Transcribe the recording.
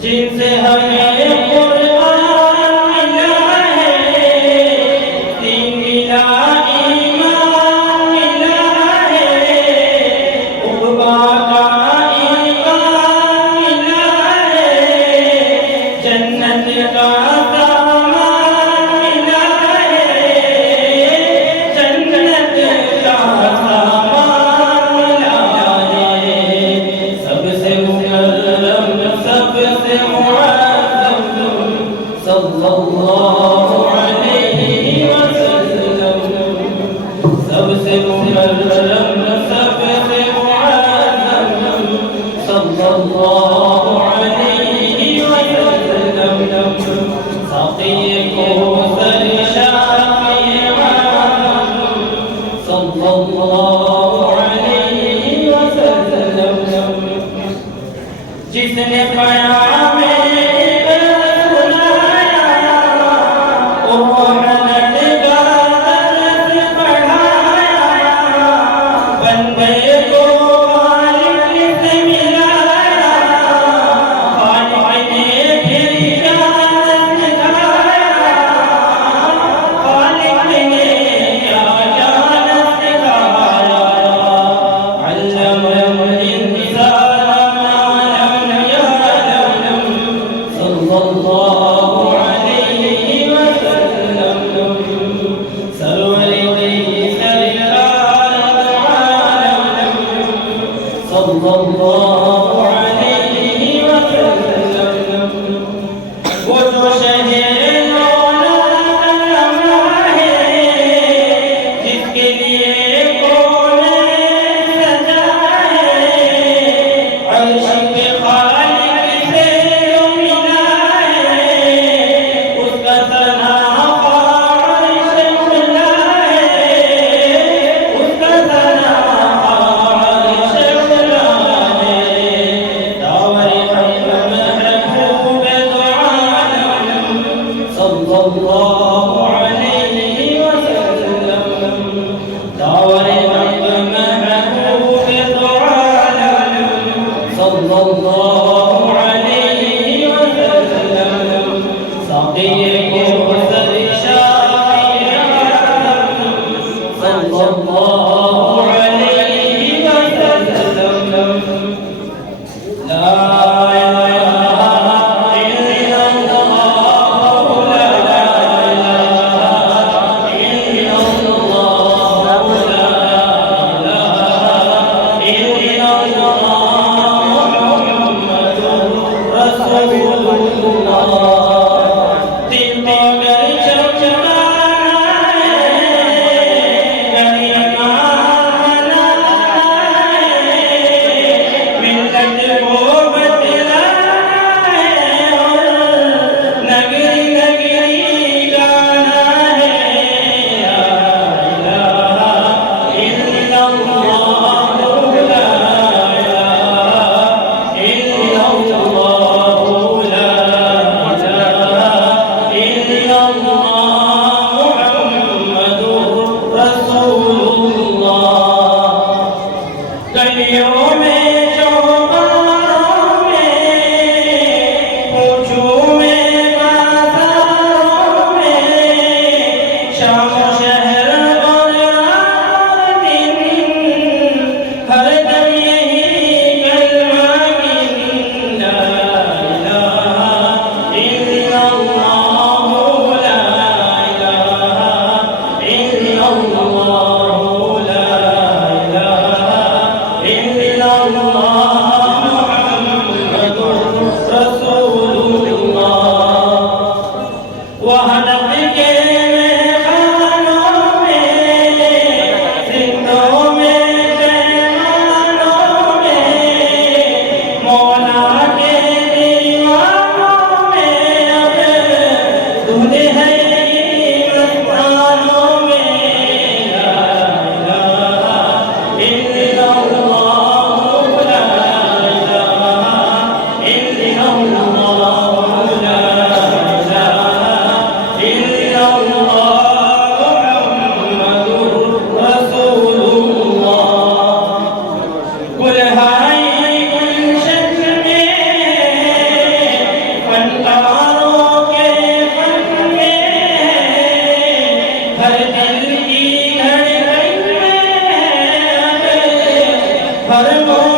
जिनसे हमें कुरान मिला है, दीन मिला, ईमान मिला है, उक़बा का ईमान मिला है, जन्नत का सामान मिला है, जन्नत का सामान मिला है। सबसे मुकर्रम, सबसे मुअज़्ज़म सल्लल्लाहु अलैहि वसल्लम, सबसे मुकर्रम, सबसे मुअज़्ज़म सल्लल्लाहु अलैहि वसल्लम, साक़ी कौसर शाफ़ी आज़म सल्लल्लाहु अलैहि वसल्लम, जिसने क़याम सुनाया, ओ हनत का दर्स पढ़ाया, बंदे को खालिक से मिलाया, खालिक ने फिर जान सिखाया, खालिक ने क्या जान सिखाया, अल्लमल इंसान सल्लल्लाहु अलैहि वसल्लम, सरवरे सरकार आलम सल्लल्लाहु अलैहि वसल्लम, वो जो शहर मौला है, जिसके लिए कौन सजा है, अर्श के खालिक से हर मोड़